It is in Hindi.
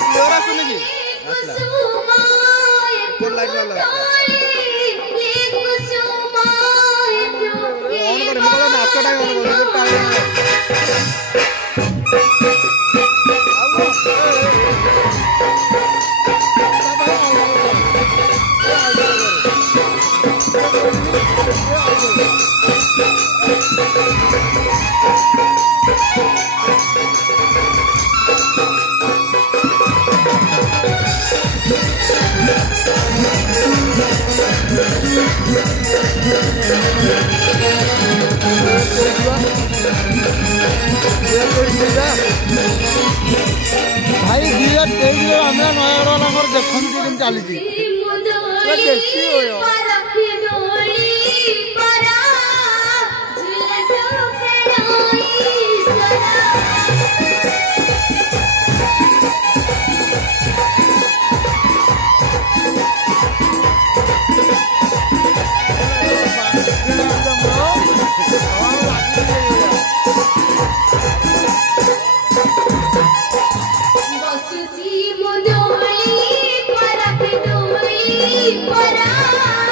क्लियर आसुनी कि आसला ऊपर लाइट वाला ऑन कर मुझे नाचटा ऑन कर टाइम भाई 2023 आम नयगढ़ देखते केम चली देसी हो Para